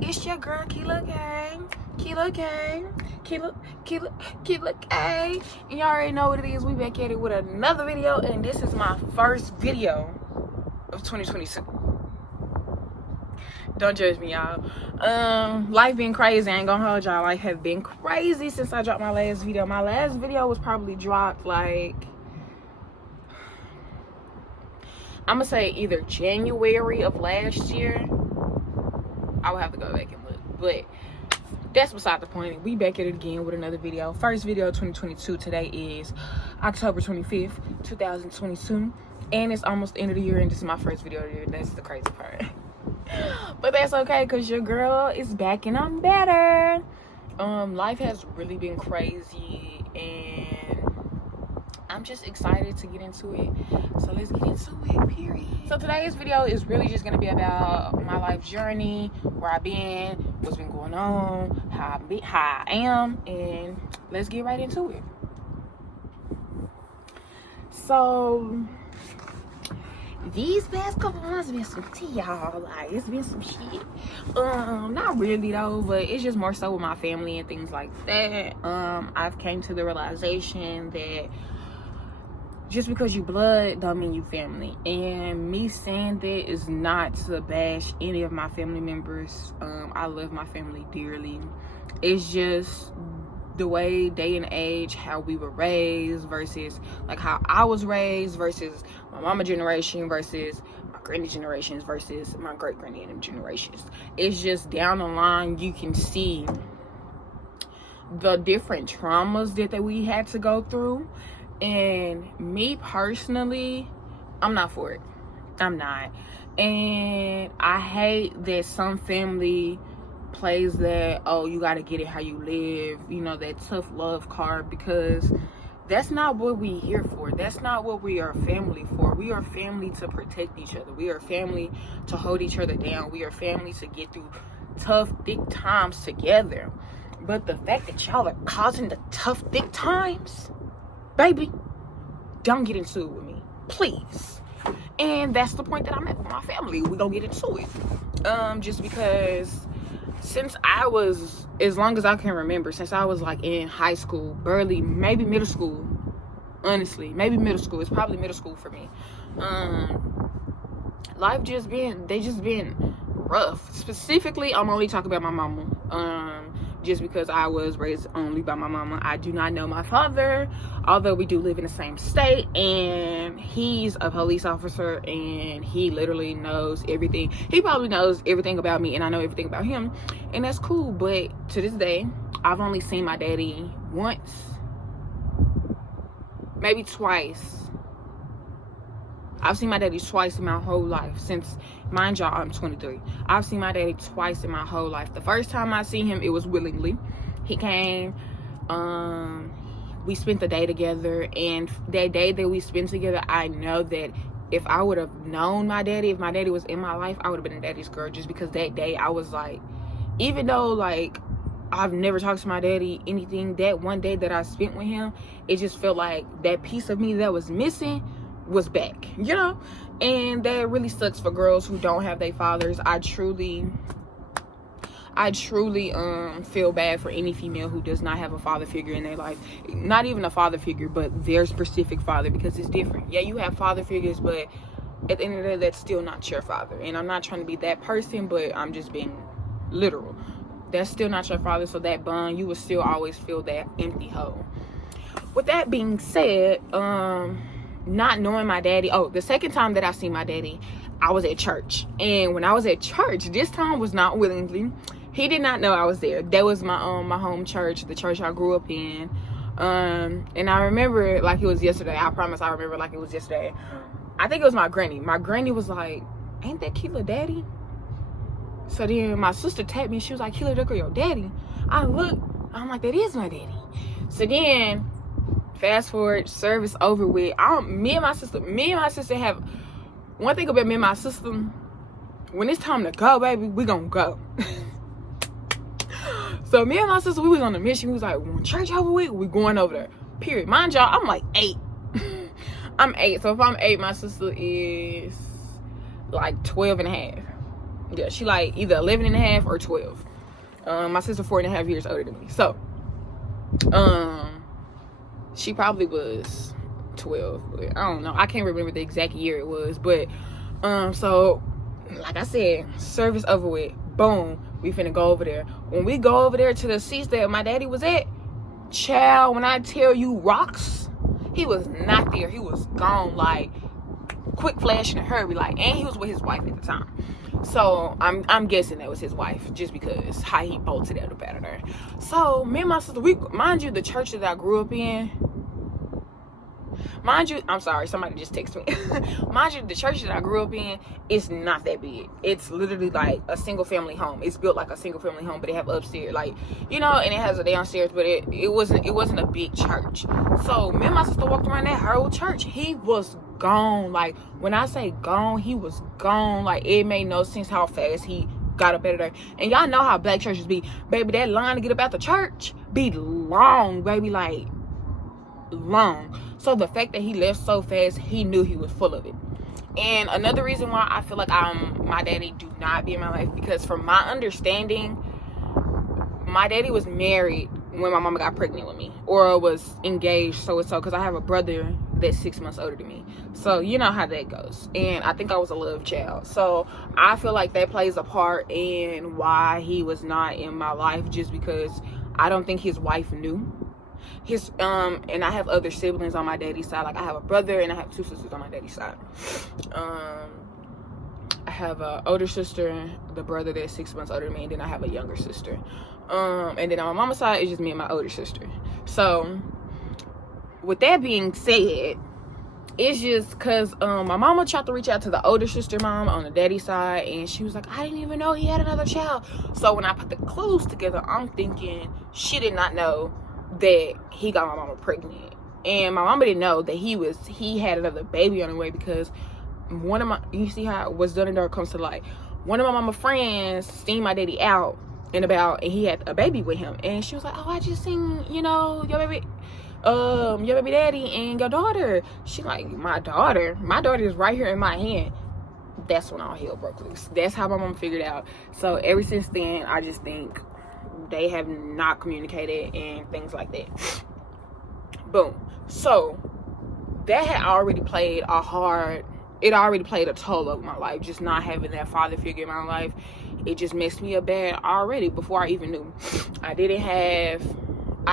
It's your girl Keela Gang. Keela Gang. Keela Gang. And y'all already know what it is. We back at it with another video, and this is my first video of 2022. Don't judge me, y'all. Life been crazy. I ain't gonna hold y'all. Life has been crazy since I dropped my last video. My last video was probably dropped like, I'm gonna say either January of last year. I would have to go back and look, but that's beside the point. We back at it again with another video. First video of 2022. Today is October 25th, 2022, and it's almost the end of the year, and this is my first video of the year. That's the crazy part. But that's okay, because your girl is back and I'm better. Life has really been crazy, and I'm just excited to get into it. So let's get into it, period. So today's video is really just gonna be about my life journey, where I've been, what's been going on, how I am, and let's get right into it. So these past couple months been some tea, y'all. Like, it's been some shit. Not really though, but it's just more so with my family and things like that. I've came to the realization that just because you blood don't mean you family. And me saying that is not to bash any of my family members. I love my family dearly. It's just the way, day and age, how we were raised versus like how I was raised versus my mama generation versus my granny generations versus my great granny and them generations. It's just down the line you can see the different traumas that we had to go through. And me personally, I'm not for it. I'm not. And I hate that some family plays that, oh, you got to get it how you live, you know, that tough love card, because that's not what we here for. That's not what we are family for. We are family to protect each other. We are family to hold each other down. We are family to get through tough, thick times together. But the fact that y'all are causing the tough, thick times, baby, don't get into it with me, please. And that's the point that I'm at with my family. We're gonna get into it. Just because since I was, as long as I can remember, since I was like in high school, barely, maybe middle school, honestly, maybe middle school. It's probably middle school for me. Life just been rough. Specifically, I'm only talking about my mama. Just because I was raised only by my mama. I do not know my father, although we do live in the same state, and he's a police officer, and he literally knows everything. He probably knows everything about me, and I know everything about him, and that's cool. But to this day, I've only seen my daddy once, maybe twice. I've seen my daddy twice in my whole life. Since, mind y'all, I'm 23. I've seen my daddy twice in my whole life. The first time I seen him, it was willingly. He came, we spent the day together, and that day that we spent together, I know that if I would have known my daddy, if my daddy was in my life, I would have been a daddy's girl, just because that day I was like, even though like I've never talked to my daddy, anything, that one day that I spent with him, it just felt like that piece of me that was missing was back, you know. And that really sucks for girls who don't have their fathers. I truly feel bad for any female who does not have a father figure in their life. Not even a father figure, but their specific father, because it's different. Yeah, you have father figures, but at the end of the day, that's still not your father. And I'm not trying to be that person, but I'm just being literal. That's still not your father, so that bond, you will still always feel that empty hole. With that being said, not knowing my daddy, the second time that I seen my daddy, I was at church. And when I was at church, this time was not willingly. He did not know I was there. That was my my home church, the church I grew up in. And I remember it like it was yesterday. I promise I remember like it was yesterday. I think it was my granny. My granny was like, ain't that Keela daddy? So then my sister tapped me. She was like, Keela, look at your daddy. I look, I'm like, that is my daddy. So then fast forward, service over with. Me and my sister have one thing about me and my sister. When it's time to go, baby, we gonna go. So me and my sister, we was on a mission. We was like, when church over with, we going over there. Period. Mind y'all, I'm like 8. I'm 8. So if I'm 8, my sister is like 12 and a half. Yeah, she like either 11 and a half or 12. My sister 4.5 years older than me. So, she probably was 12. But I don't know. I can't remember the exact year it was. But, so, like I said, service over with. Boom. We finna go over there. When we go over there to the seats that my daddy was at, child, when I tell you rocks, he was not there. He was gone, like, quick flash in a hurry, like, and he was with his wife at the time. So I'm guessing that was his wife, just because how he bolted out of there. So me and my sister, we, mind you, the church that I grew up in, mind you, I'm sorry, somebody just texted me. Mind you, the church that I grew up in is not that big. It's literally like a single family home. It's built like a single family home, but they have upstairs, like, you know, and it has a downstairs, but it wasn't a big church. So me and my sister walked around that whole church. He was gone. Like, when I say gone, he was gone. Like, it made no sense how fast he got up out of there. And y'all know how black churches be, baby. That line to get up out the church be long, baby, like long. So the fact that he left so fast, he knew he was full of it. And another reason why I feel like my daddy do not be in my life, because from my understanding, my daddy was married when my mama got pregnant with me, or was engaged, so and so, because I have a brother that's 6 months older than me. So you know how that goes. And I think I was a love child. So I feel like that plays a part in why he was not in my life, just because I don't think his wife knew. His and I have other siblings on my daddy's side. Like, I have a brother and I have 2 sisters on my daddy's side. I have an older sister, the brother that's 6 months older than me, and then I have a younger sister. And then on my mama's side, it's just me and my older sister. So with that being said, it's just because my mama tried to reach out to the older sister mom on the daddy side, and she was like, I didn't even know he had another child. So when I put the clues together, I'm thinking she did not know that he got my mama pregnant, and my mama didn't know that he had another baby on the way, because one of my, you see how what's done in there comes to light. One of my mama friends seen my daddy out and about, and he had a baby with him, and she was like, oh, I just seen, you know, your baby daddy and your daughter. She like, my daughter is right here in my hand. That's when all hell broke loose. That's how my mom figured out. So ever since then, I just think they have not communicated and things like that. Boom. So that had already played a toll over my life, just not having that father figure in my life. It just messed me up bad already before I even knew. I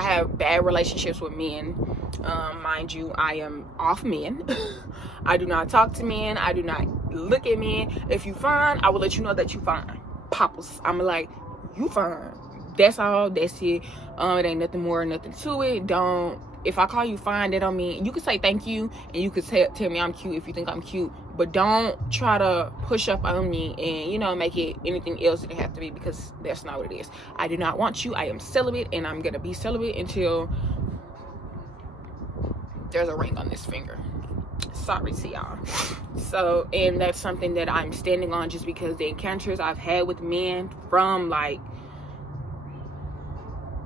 have bad relationships with men. Mind you, I am off men. I do not talk to men. I do not look at men. If you fine, I will let you know that you fine. Popples. I'm like, you fine. That's all. That's it. It ain't nothing more, nothing to it. If I call you fine, that don't mean, you can say thank you, and you can tell me I'm cute if you think I'm cute, but don't try to push up on me and, you know, make it anything else that it have to be, because that's not what it is. I do not want you. I am celibate, and I'm gonna be celibate until there's a ring on this finger. Sorry to y'all. So, and that's something that I'm standing on, just because the encounters I've had with men from, like,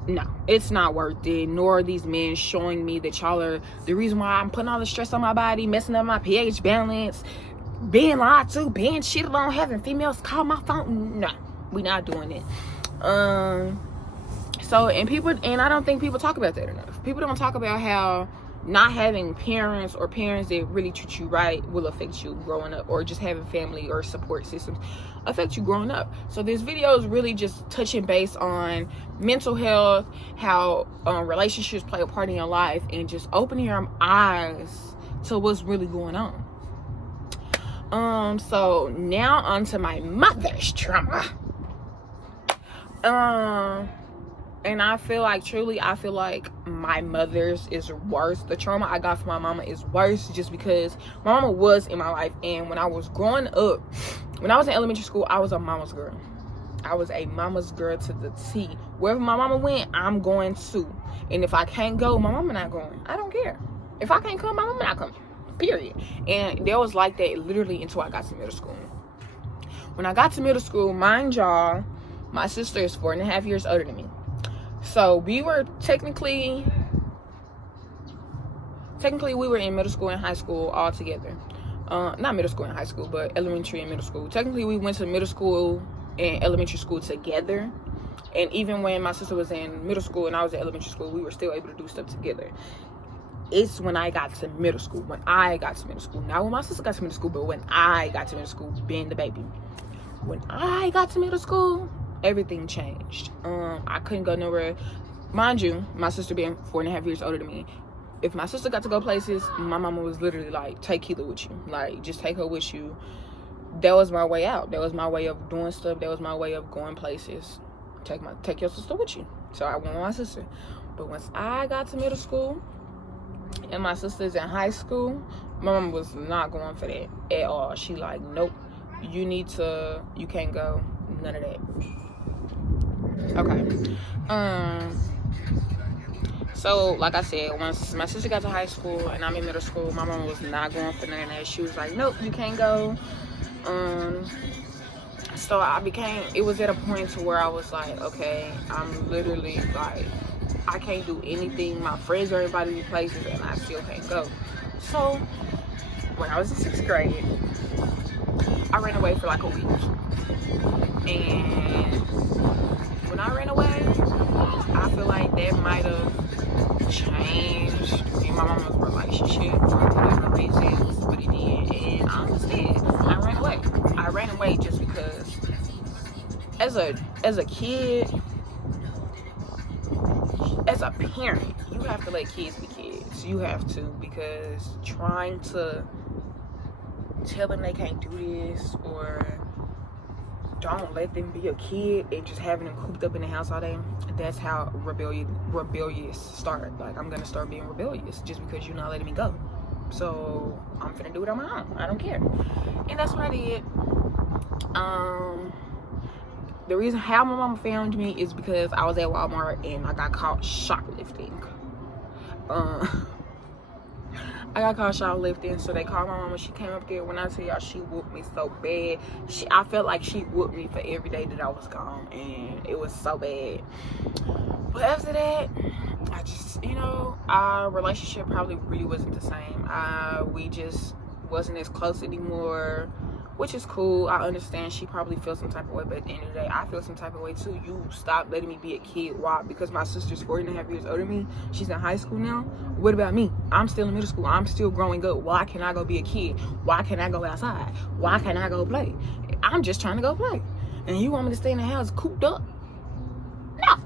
no, it's not worth it. Nor are these men showing me that y'all are the reason why I'm putting all the stress on my body, messing up my pH balance, being lied to, being shitted on, having females call my phone. No, we not doing it. So, and I don't think people talk about that enough. People don't talk about how not having parents, or parents that really treat you right, will affect you growing up, or just having family or support systems affect you growing up. So this video is really just touching base on mental health, how relationships play a part in your life, and just opening your eyes to what's really going on. So now onto my mother's trauma. And I feel like, truly, I feel like my mother's is worse. The trauma I got from my mama is worse, just because my mama was in my life. And when I was growing up, when I was in elementary school, I was a mama's girl. I was a mama's girl to the T. Wherever my mama went, I'm going to. And if I can't go, my mama not going. I don't care. If I can't come, my mama not coming. Period. And there was like that literally until I got to middle school. When I got to middle school, mind y'all, my sister is 4.5 years older than me. So we were technically we were in middle school and high school all together. not middle school and high school, but elementary and middle school. Technically, we went to middle school and elementary school together. And even when my sister was in middle school and I was in elementary school, we were still able to do stuff together. It's when I got to middle school. Not when my sister got to middle school, but when I got to middle school, being the baby. When I got to middle school, everything changed. I couldn't go nowhere. Mind you, my sister being 4.5 years older than me, if my sister got to go places, my mama was literally like, take Keela with you. Like, just take her with you. That was my way out. That was my way of doing stuff. That was my way of going places. Take your sister with you. So I went with my sister. But once I got to middle school and my sister's in high school, my mama was not going for that at all. She like, nope, you can't go. None of that. Okay. So, like I said, once my sister got to high school and I'm in middle school, my mom was not going for none of that. She was like, nope, you can't go. So it was at a point to where I was like, okay, I'm literally like, I can't do anything. My friends are inviting me places and I still can't go. So, when I was in 6th grade, I ran away for like a week. And when I ran away, I feel like that might have changed me and my mama's relationship for whatever reasons, but it did. And I understand. I ran away just because as a kid, as a parent, you have to let kids be kids. You have to, because trying to tell them they can't do this or don't let them be a kid and just having them cooped up in the house all day, that's how rebellious start. Like, I'm gonna start being rebellious just because you're not letting me go. So I'm gonna do it on my own. I don't care. And that's what I did. The reason how my mama found me is because I was at Walmart and I got caught shoplifting. I got caught shoplifting, so they called my mama. She came up there. When I tell y'all, she whooped me so bad. I felt like she whooped me for every day that I was gone, and it was so bad. But after that, I just, our relationship probably really wasn't the same. We just wasn't as close anymore, which is cool. I understand she probably feels some type of way, but at the end of the day, I feel some type of way too. You stop letting me be a kid. Why? Because my sister's 4.5 years older than me. She's in high school now. What about me? I'm still in middle school. I'm still growing up. Why can't I go be a kid? Why can't I go outside? Why can't I go play? I'm just trying to go play. And you want me to stay in the house cooped up? No.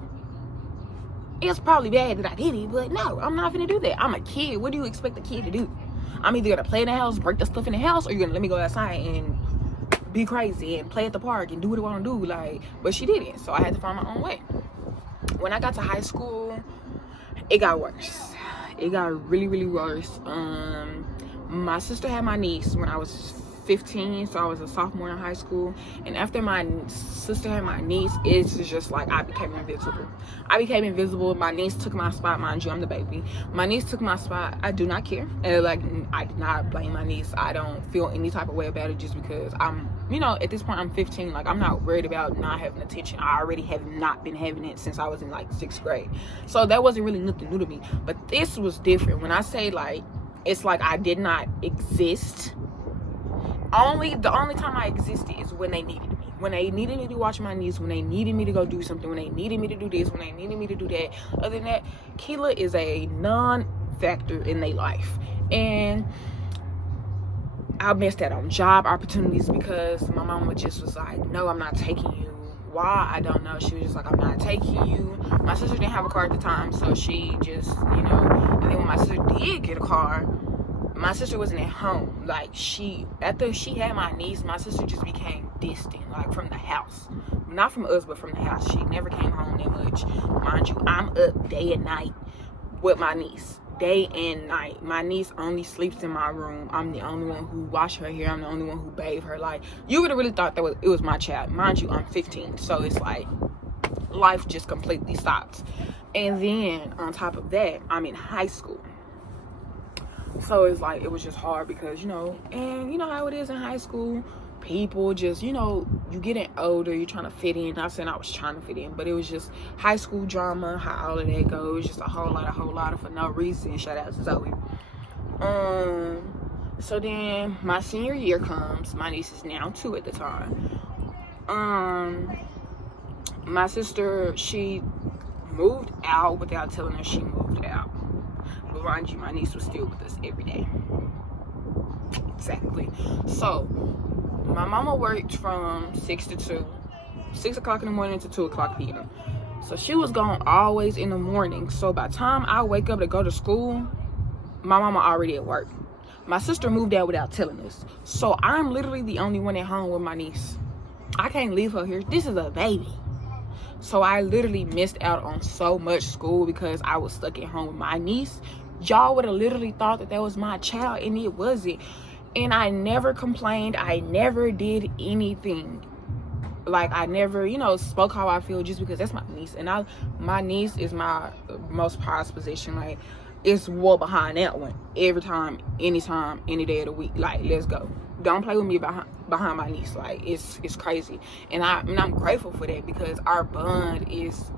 It's probably bad that I did it, but no, I'm not gonna do that. I'm a kid. What do you expect a kid to do? I'm either gonna play in the house, break the stuff in the house, or you're gonna let me go outside and be crazy and play at the park and do what I want to do. Like, but she didn't, so I had to find my own way. When I got to high school, it got worse. It got really, really worse. My sister had my niece when I was 15, so I was a sophomore in high school. And after my sister had my niece, it's just like I became invisible. My niece took my spot. Mind you, I'm the baby. My niece took my spot. I do not care. And I did not blame my niece. I don't feel any type of way about it, just because I'm, at this point I'm 15. Like, I'm not worried about not having attention. I already have not been having it since I was in 6th grade. So that wasn't really nothing new to me. But this was different. When I say it's like I did not exist. The only time I existed is when they needed me. When they needed me to watch my niece, when they needed me to go do something, when they needed me to do this, when they needed me to do that. Other than that, Keela is a non-factor in their life. And I missed that on job opportunities because my mama just was like, no, I'm not taking you. Why? I don't know. She was just like, I'm not taking you. My sister didn't have a car at the time, so she just, and then when my sister did get a car, my sister wasn't at home. After she had my niece, my sister just became distant, from the house. Not from us, but from the house. She never came home that much. Mind you, I'm up day and night with my niece. Day and night. My niece only sleeps in my room. I'm the only one who wash her hair. I'm the only one who bathe her. You would have really thought it was my child. Mind you, I'm 15. So it's life just completely stopped. And then on top of that, I'm in high school. So it's it was just hard because, and you know how it is in high school. People just, you getting older, you're trying to fit in. Not saying I was trying to fit in, but it was just high school drama, how all of that goes. Just a whole lot of for no reason. Shout out to Zoe. So then my senior year comes. My niece is now 2 at the time. My sister, she moved out without telling her she moved out. But mind you, my niece was still with us every day. Exactly. So my mama worked from 6 to 2, 6 o'clock in the morning to 2 o'clock p.m. So she was gone always in the morning. So by the time I wake up to go to school, my mama already at work. My sister moved out without telling us. So I'm literally the only one at home with my niece. I can't leave her here. This is a baby. So I literally missed out on so much school because I was stuck at home with my niece. Y'all would have literally thought that was my child, and it wasn't. And I never complained. I never did anything. Like, I never, spoke how I feel just because that's my niece. And my niece is my most prized possession. Like, it's war behind that one. Every time, anytime, any day of the week. Like, let's go. Don't play with me behind my niece. Like, it's crazy. And I'm grateful for that because our bond is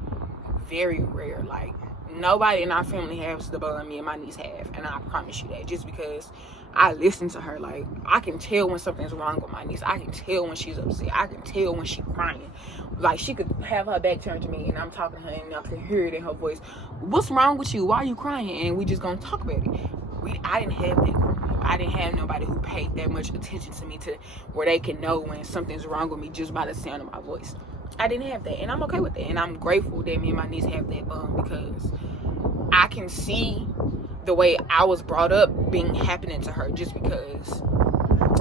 very rare. Like, nobody in our family has the bond me and my niece have. And I promise you that. Just because I listen to her. Like, I can tell when something's wrong with my niece. I can tell when she's upset. I can tell when she's crying. Like, she could have her back turned to me and I'm talking to her and I can hear it in her voice. What's wrong with you? Why are you crying? And we just gonna talk about it. I didn't have that. I didn't have nobody who paid that much attention to me to where they can know when something's wrong with me just by the sound of my voice. I didn't have that, and I'm okay with that. And I'm grateful that me and my niece have that bond because I can see the way I was brought up being happening to her just because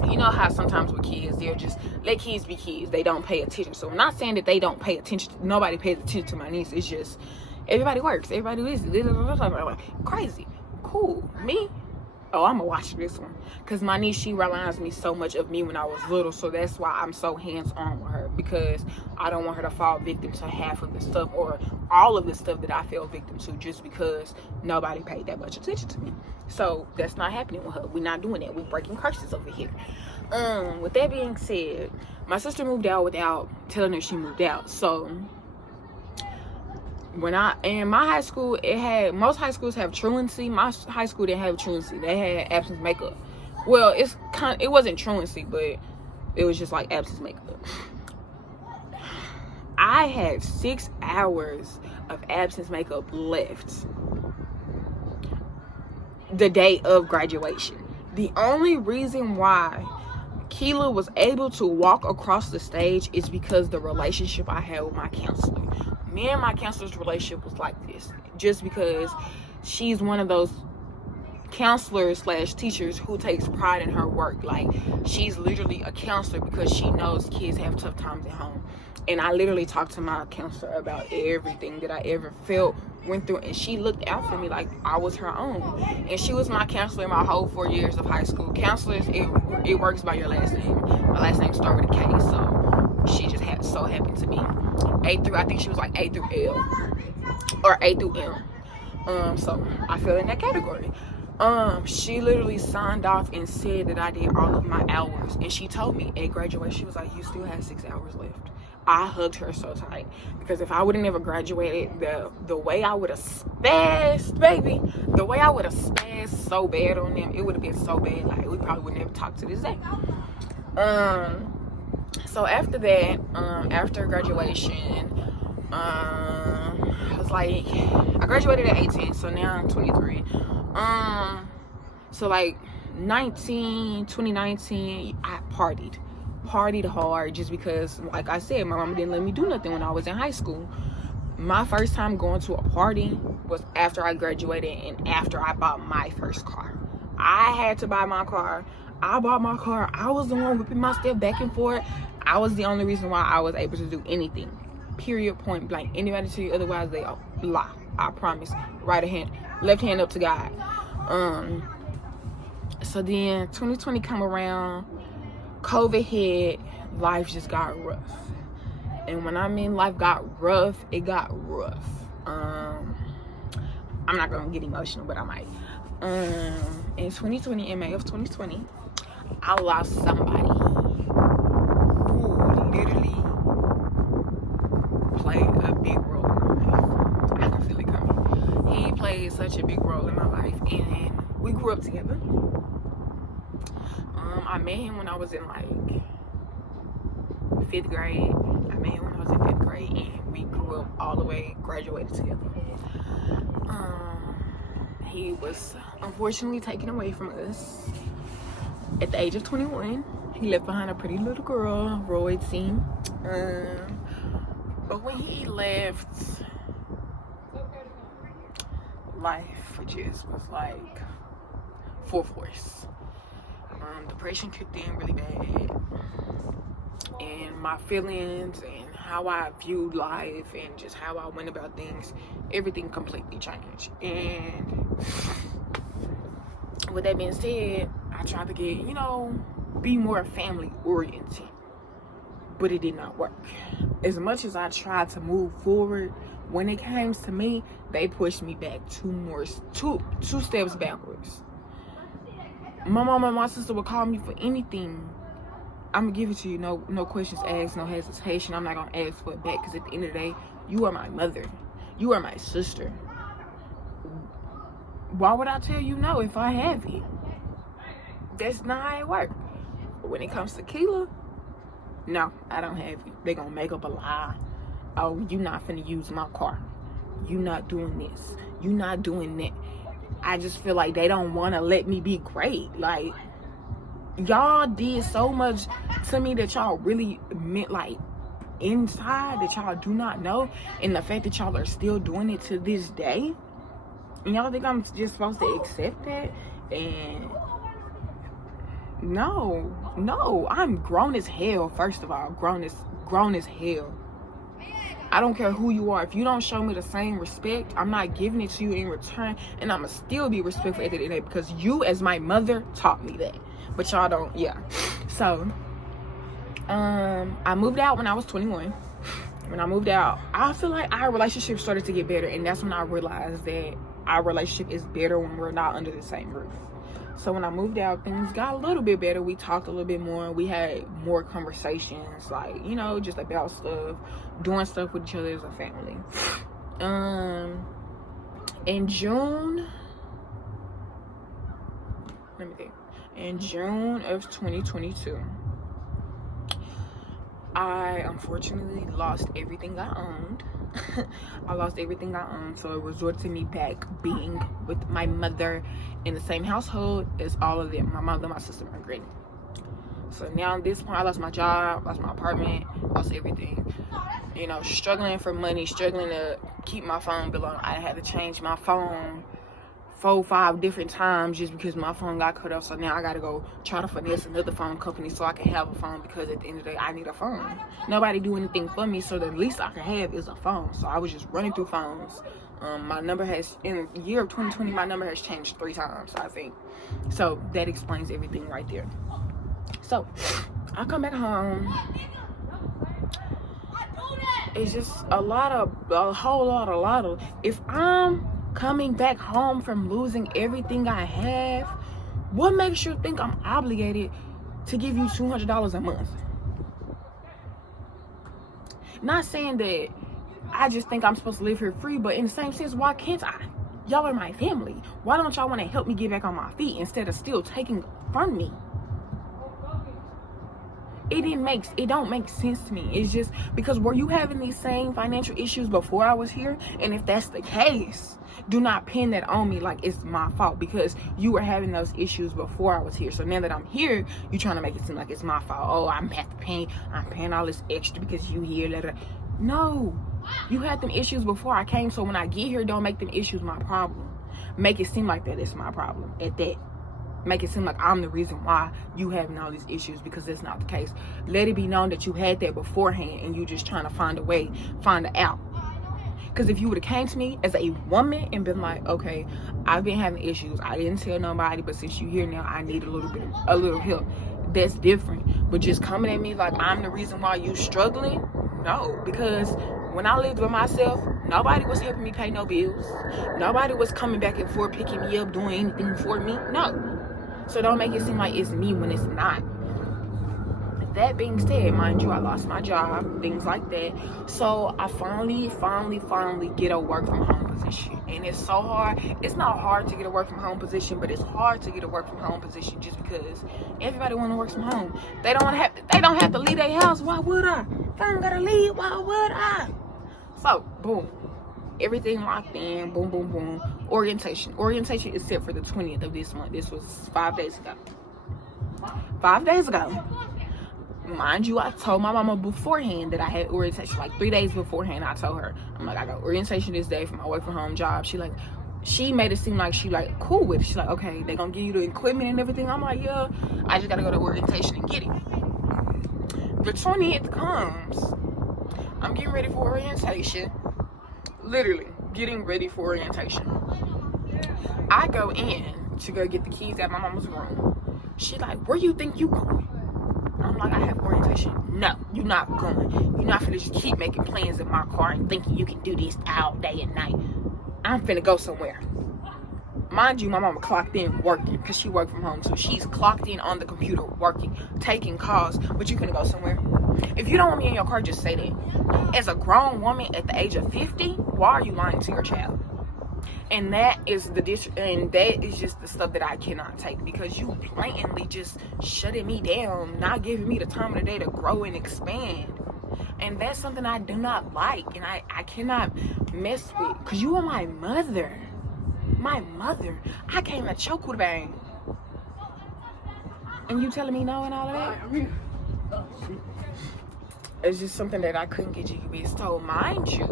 you know how sometimes with kids, they're just let kids be kids. They don't pay attention. So I'm not saying that they don't pay attention. Nobody pays attention to my niece. It's just everybody works. Everybody is crazy. Cool. Me? Oh, I'm gonna watch this one because my niece, she reminds me so much of me when I was little. So that's why I'm so hands-on with her, because I don't want her to fall victim to half of the stuff or all of the stuff that I fell victim to just because nobody paid that much attention to me. So that's not happening with her. We're not doing that. We're breaking curses over here. With that being said, my sister moved out without telling her she moved out. So in my high school, most high schools have truancy. My high school didn't have truancy. They had absence makeup. Well, it wasn't truancy, but it was just like absence makeup. I had 6 hours of absence makeup left the day of graduation. The only reason why Keela was able to walk across the stage is because the relationship I had with my counselor. Me and my counselor's relationship was like this, just because she's one of those counselors / teachers who takes pride in her work. Like, she's literally a counselor because she knows kids have tough times at home. And I literally talked to my counselor about everything that I ever went through, and she looked out for me like I was her own. And she was my counselor my whole 4 years of high school. Counselors, it works by your last name. My last name started with a K, so she just so happened to be I think she was like A through L or A through M. So I fell in that category. She literally signed off and said that I did all of my hours, and she told me at graduation, she was like, you still have 6 hours left. I hugged her so tight because if I would have never graduated, the way I would have spazzed, baby, the way I would have spazzed so bad on them, it would have been so bad, like we probably would never talk to this day. So after that, after graduation, I was like, I graduated at 18, so now I'm 23. So like 2019, I partied hard just because, like I said, my mama didn't let me do nothing when I was in high school. My first time going to a party was after I graduated and after I bought my first car. I had to buy my car. I bought my car. I was the one whipping my stuff back and forth. I was the only reason why I was able to do anything. Period, point blank. Anybody tell you otherwise, they lie. I promise. Left hand up to God. So then 2020 come around, COVID hit, life just got rough. And when I mean life got rough, it got rough. I'm not gonna get emotional, but I might. In 2020, in May of 2020, I lost somebody who literally played a big role in my life. I can feel it coming. He played such a big role in my life, and we grew up together. I met him when I was in like 5th grade. I met him when I was in 5th grade, and we grew up all the way, graduated together. He was unfortunately taken away from us at the age of 21. He left behind a pretty little girl, Royalty. But when he left, life just was like full force. Depression kicked in really bad, and my feelings and how I viewed life and just how I went about things, everything completely changed. And with that being said, I tried to get, be more family oriented, but it did not work. As much as I tried to move forward, when it came to me, they pushed me back two steps backwards. My mom and my sister would call me for anything. I'm gonna give it to you, no questions asked, no hesitation. I'm not gonna ask for it back, because at the end of the day, you are my mother, you are my sister. Why would I tell you no if I have it? That's not how it works. But when it comes to Keela, no, I don't have it. They gonna make up a lie. Oh, you not finna use my car, you not doing this, you not doing that. I just feel like they don't want to let me be great. Like, y'all did so much to me that y'all really meant, like, inside, that y'all do not know. And the fact that y'all are still doing it to this day, and y'all think I'm just supposed to accept that? And no, I'm grown as hell. First of all, grown as hell. I don't care who you are. If you don't show me the same respect, I'm not giving it to you in return, and I'ma still be respectful at the end of the day, because you, as my mother, taught me that. But y'all don't. Yeah. So I moved out when I was 21. When I moved out, I feel like our relationship started to get better, and that's when I realized that our relationship is better when we're not under the same roof. So when I moved out, things got a little bit better. We talked a little bit more. We had more conversations, like, just about stuff, doing stuff with each other as a family. In June of 2022, I unfortunately lost everything I owned. I lost everything I owned, so it resorted to me back being with my mother in the same household as all of them, my mother, my sister, my granny. So now at this point, I lost my job, lost my apartment, lost everything. Struggling for money, struggling to keep my phone bill on. I had to change my phone 4-5 different times just because my phone got cut off. So now I gotta go try to finesse another phone company so I can have a phone, because at the end of the day, I need a phone. Nobody do anything for me, so the least I can have is a phone. So I was just running through phones. My number has, in the year of 2020, my number has changed 3 times, I think. So that explains everything right there. So I come back home. It's just a whole lot of, if I'm coming back home from losing everything I have, what makes you think I'm obligated to give you $200 a month? Not saying that I just think I'm supposed to live here free, but in the same sense, why can't I? Y'all are my family. Why don't y'all want to help me get back on my feet instead of still taking from me? It don't make sense to me. It's just because, were you having these same financial issues before I was here? And if that's the case, do not pin that on me like it's my fault, because you were having those issues before I was here. So now that I'm here, you're trying to make it seem like it's my fault. Oh, I'm paying all this extra because you here. No, you had them issues before I came. So when I get here, don't make them issues my problem. Make it seem like that it's my problem at that. Make it seem like I'm the reason why you having all these issues, because that's not the case. Let it be known that you had that beforehand, and you just trying to find an out. Because if you would have came to me as a woman and been like, okay, I've been having issues, I didn't tell nobody, but since you here now, I need a little help. That's different. But just coming at me like I'm the reason why you struggling, no. Because when I lived with myself, nobody was helping me pay no bills. Nobody was coming back and forth picking me up, doing anything for me. No. So don't make it seem like it's me when it's not. That being said, mind you, I lost my job, things like that. So I finally get a work from home position. And it's so hard. It's not hard to get a work from home position, but it's hard to get a work from home position just because everybody want to work from home. They don't have to leave their house. Why would I? If I don't gotta leave, why would I? So boom, everything locked in. Boom, boom, boom. Orientation is set for the 20th of this month. This was 5 days ago. 5 days ago. Mind you, I told my mama beforehand that I had orientation, like 3 days beforehand. I told her, I'm like, I got orientation this day for my work from home job. She made it seem like she like cool with it. She's like, okay, they gonna give you the equipment and everything. I'm like, yeah, I just gotta go to orientation and get it. The 20th comes. I'm getting ready for orientation. Literally getting ready for orientation. I go in to go get the keys at my mama's room. She like, where you think you going? I'm like, I have orientation. No, you're not going. You're not finna just keep making plans in my car and thinking you can do this all day and night. I'm finna go somewhere. Mind you, my mama clocked in working because she worked from home. So she's clocked in on the computer working, taking calls, but you finna go somewhere. If you don't want me in your car, just say that. As a grown woman at the age of 50, why are you lying to your child? And that is just the stuff that I cannot take, because you blatantly just shutting me down, not giving me the time of the day to grow and expand. And that's something I do not like, and I cannot mess with, because you are my mother. My mother. I came to choke with a bang. And you telling me no and all of that? It's just something that I couldn't get jiggy told. Mind you,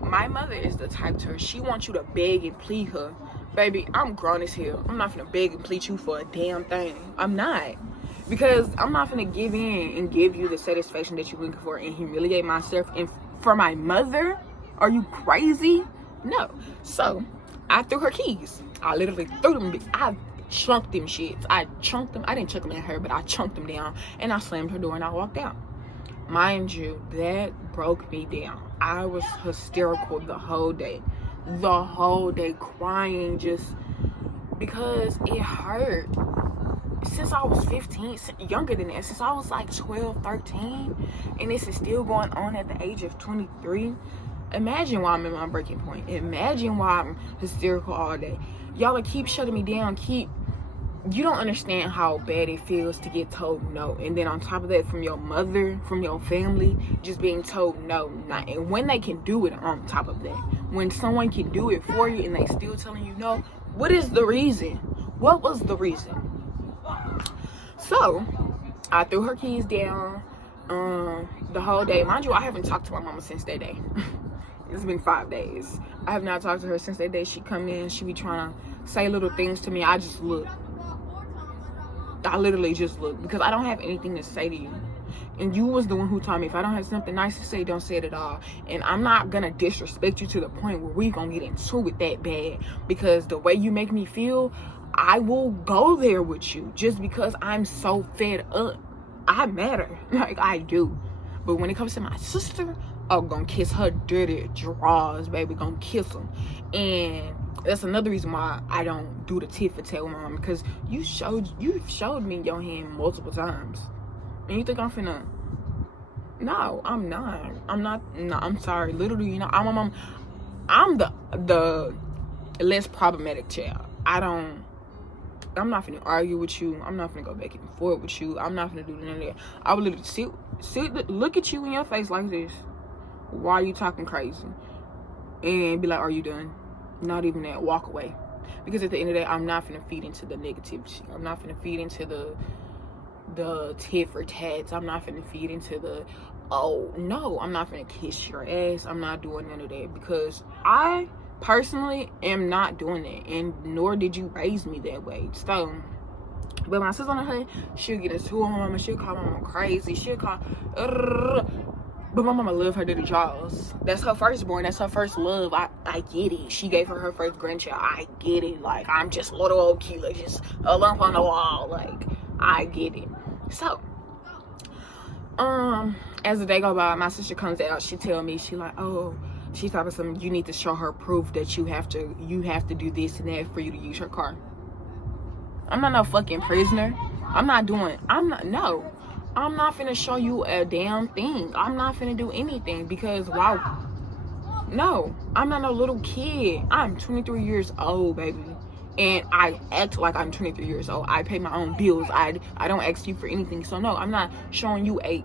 my mother is the type to her, she wants you to beg and plead her. Baby, I'm grown as hell. I'm not gonna beg and plead you for a damn thing. I'm not. Because I'm not gonna give in and give you the satisfaction that you're looking for and humiliate myself. And for my mother, are you crazy? No. So, I threw her keys. I literally threw them. I chunked them shits. I chunked them. I didn't chuck them at her, but I chunked them down. And I slammed her door and I walked out. Mind you, that broke me down. I was hysterical the whole day. The whole day crying just because it hurt. Since I was 15, younger than that, since I was like 12, 13, and this is still going on at the age of 23. Imagine why I'm in my breaking point. Imagine why I'm hysterical all day. Y'all keep shutting me down, you don't understand how bad it feels to get told no. And then on top of that, from your mother, from your family, just being told no. And when they can do it on top of that, when someone can do it for you and they still telling you no, what is the reason? What was the reason? So, I threw her keys down the whole day. Mind you, I haven't talked to my mama since that day. It's been 5 days. I have not talked to her since that day. She come in, she be trying to say little things to me. I just look. I literally just look, because I don't have anything to say to you. And you was the one who taught me, if I don't have something nice to say, don't say it at all. And I'm not gonna disrespect you to the point where we gonna get into it that bad, because the way you make me feel, I will go there with you just because I'm so fed up. I matter, like I do. But when it comes to my sister, I'm gonna kiss her dirty drawers, baby, gonna kiss them. And that's another reason why I don't do the tit for tat with my mom, because you showed me your hand multiple times. And you think I'm finna? No, I'm not. No, I'm sorry. Literally, you know, I'm the less problematic child. I'm not finna argue with you. I'm not finna go back and forth with you. I'm not finna do none of that. I would literally look at you in your face like this. Why are you talking crazy? And be like, are you done? Not even that. Walk away. Because at the end of the day, I'm not finna feed into the negativity. I'm not finna feed into the tit for tats. I'm not finna feed into the, oh no, I'm not finna kiss your ass. I'm not doing none of that, because I personally am not doing that, and nor did you raise me that way. So, but my sister on her, she'll get into her mama, she'll call my mama crazy, she'll call, but my mama love her dirty jaws. That's her firstborn, that's her first love. I get it. She gave her first grandchild. I get it. Like, I'm just little old Keela, just a lump on the wall. Like, I get it. So, as the day go by, my sister comes out, she tell me, she like, oh, she thought of something, you need to show her proof that you have to do this and that for you to use her car. I'm not no fucking prisoner. I'm not finna show you a damn thing. I'm not finna do anything, because wow. No, I'm not no little kid. I'm 23 years old, baby. And I act like I'm 23 years old. I pay my own bills. I don't ask you for anything. So no, I'm not showing you a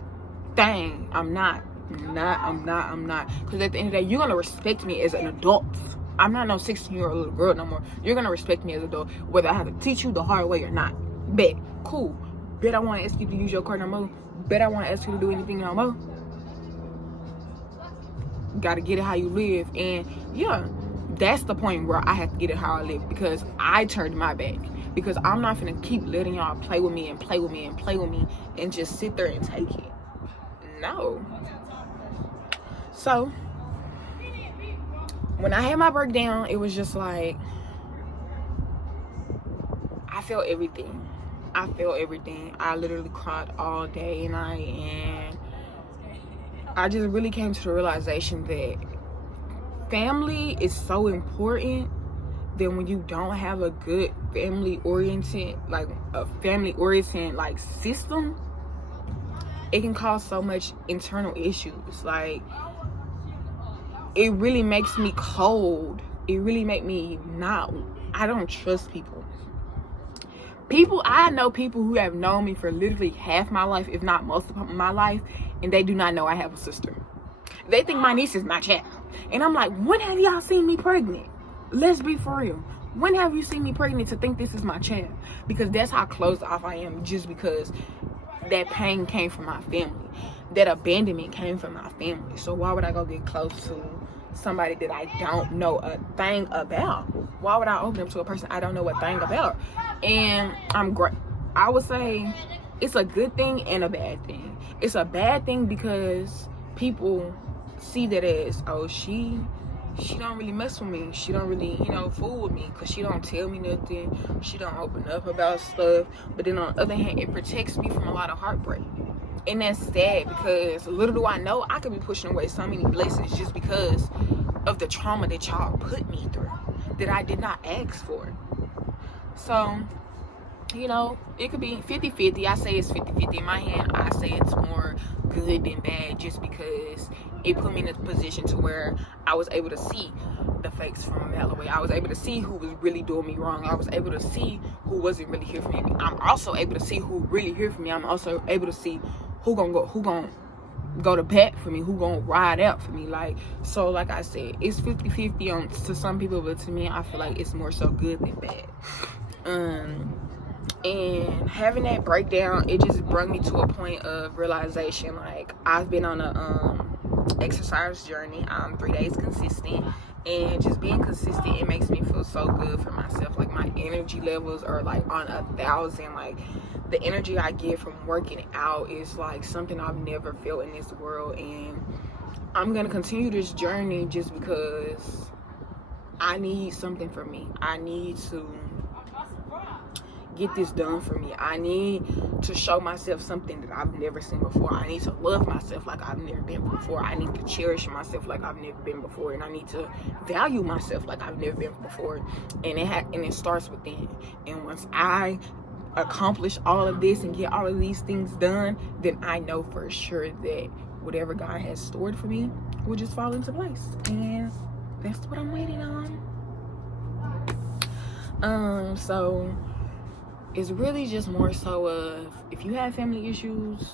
thing. I'm not. Because at the end of the day, you're going to respect me as an adult. I'm not no 16-year-old little girl no more. You're going to respect me as an adult, whether I have to teach you the hard way or not. Bet. Cool. Bet I want to ask you to use your car no more. Bet I want to ask you to do anything no more. Gotta get it how you live. And yeah, that's the point where I have to get it how I live, because I turned my back. Because I'm not gonna keep letting y'all play with me and play with me and play with me and just sit there and take it. No. So when I had my breakdown, it was just like, I felt everything. I literally cried all day and night, and I just really came to the realization that family is so important that when you don't have a good family-oriented system, it can cause so much internal issues. Like, it really makes me cold. It really make me I don't trust people. I know people who have known me for literally half my life, if not most of my life, and they do not know I have a sister. They think my niece is my child. And I'm like, when have y'all seen me pregnant? Let's be for real. When have you seen me pregnant to think this is my child? Because that's how closed off I am, just because that pain came from my family. That abandonment came from my family. So why would I go get close to somebody that I don't know a thing about? Why would I open up to a person I don't know a thing about? And I would say it's a good thing and a bad thing. It's a bad thing because people see that as, oh, she don't really mess with me. She don't really, fool with me, because she don't tell me nothing. She don't open up about stuff. But then on the other hand, it protects me from a lot of heartbreak. And that's sad, because little do I know, I could be pushing away so many blessings just because of the trauma that y'all put me through, that I did not ask for. So, it could be 50-50. I say it's 50-50 in my hand. I say it's more good than bad, just because it put me in a position to where I was able to see the fakes from a mile away. I was able to see who was really doing me wrong. I was able to see who wasn't really here for me. I'm also able to see who really here for me. I'm also able to see who gonna go to bat for me, who gonna ride out for me. Like I said, it's 50-50 to some people, but to me, I feel like it's more so good than bad. And having that breakdown, it just brought me to a point of realization. Like, I've been on a exercise journey. I'm 3 days consistent, and just being consistent, it makes me feel so good for myself. Like, my energy levels are like on 1,000. Like, the energy I get from working out is like something I've never felt in this world. And I'm gonna continue this journey just because I need something for me. I need to get this done for me. I need to show myself something that I've never seen before. I need to love myself like I've never been before. I need to cherish myself like I've never been before, and I need to value myself like I've never been before. And it starts within. And once I accomplish all of this and get all of these things done, then I know for sure that whatever God has stored for me will just fall into place. And that's what I'm waiting on. So it's really just more so of, if you have family issues,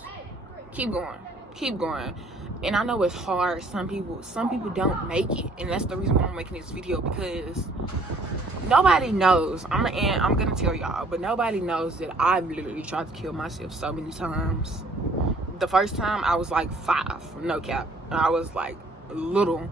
keep going. And I know it's hard. Some people don't make it, and that's the reason why I'm making this video, because nobody knows. I'm gonna tell y'all, but nobody knows that I've literally tried to kill myself so many times. The first time I was like 5, no cap. I was like little.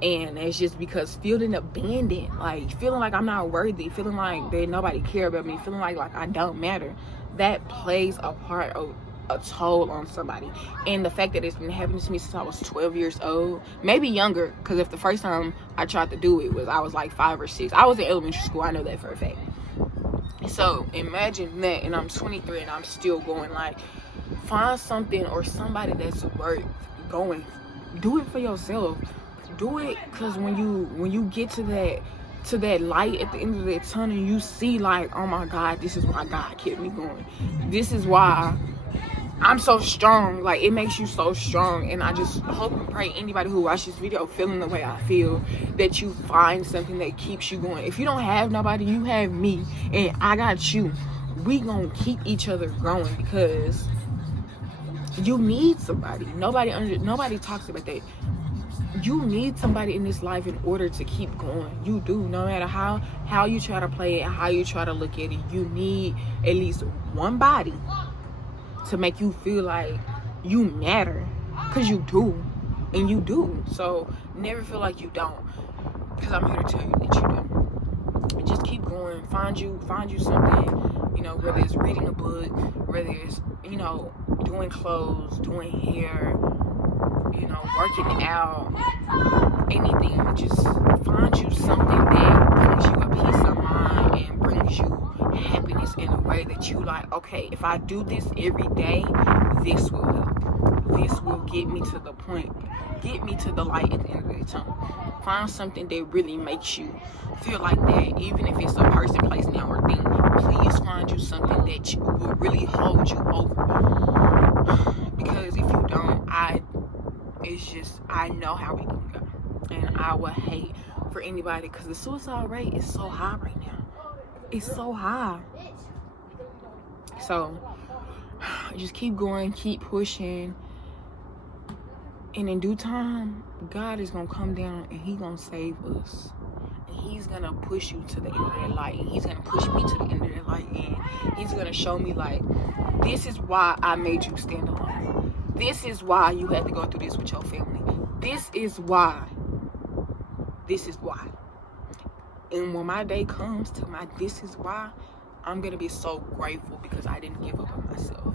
And it's just because feeling abandoned, like feeling like I'm not worthy, feeling like that nobody care about me, feeling like I don't matter, that plays a part of a toll on somebody. And the fact that it's been happening to me since I was 12 years old, maybe younger, because if the first time I tried to do it I was like 5 or 6. I was in elementary school, I know that for a fact. So imagine that, and I'm 23 and I'm still going. Like, find something or somebody that's worth going. Do it for yourself. Do it, because when you get to that light at the end of that tunnel, you see like, oh my God, this is why God kept me going. This is why I'm so strong. Like, it makes you so strong. And I just hope and pray anybody who watches this video feeling the way I feel, that you find something that keeps you going. If you don't have nobody, you have me, and I got you. We gonna keep each other growing, because you need somebody. Nobody talks about that. You need somebody in this life in order to keep going. You do. No matter how you try to play it, how you try to look at it, you need at least one body to make you feel like you matter, because you do, and you do. So never feel like you don't, because I'm here to tell you that you do. And just keep going. Find you something, you know, whether it's reading a book, whether it's, you know, doing clothes, doing hair, you know, working out, anything. Just find you something that brings you a peace of mind and brings you happiness in a way that you like, okay, if I do this every day, this will help. This will get me to the point, get me to the light at the end of the tunnel. Find something that really makes you feel like that, even if it's a person, place, now, or thing. Please find you something that will really hold you over. Because if you don't, I know how we can go. And I would hate for anybody, because the suicide rate is so high right now. It's so high. So just keep going, keep pushing, and in due time, God is gonna come down and He gonna save us. And He's gonna push you to the end of that light, and He's gonna push me to the end of that light, and He's gonna show me, like, this is why I made you stand alone. This is why you had to go through this with your family. This is why. This is why. And when my day comes to my this is why, I'm going to be so grateful, because I didn't give up on myself.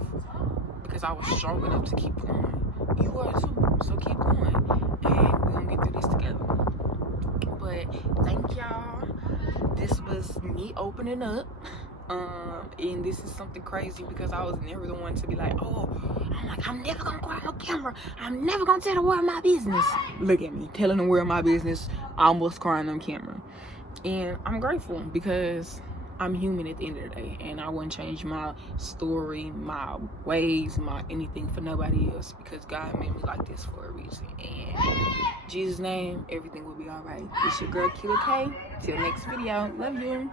Because I was strong enough to keep going. You are too. So keep going. And we're going to get through this together. But thank y'all. This was me opening up. And this is something crazy, because I was never the one to be like, I'm never gonna go out on camera. I'm never gonna tell the world my business. Look at me, telling the world my business, almost crying on camera. And I'm grateful, because I'm human at the end of the day, and I wouldn't change my story, my ways, my anything for nobody else, because God made me like this for a reason. And in Jesus' name, everything will be all right. It's your girl, Killa K. Till next video. Love you.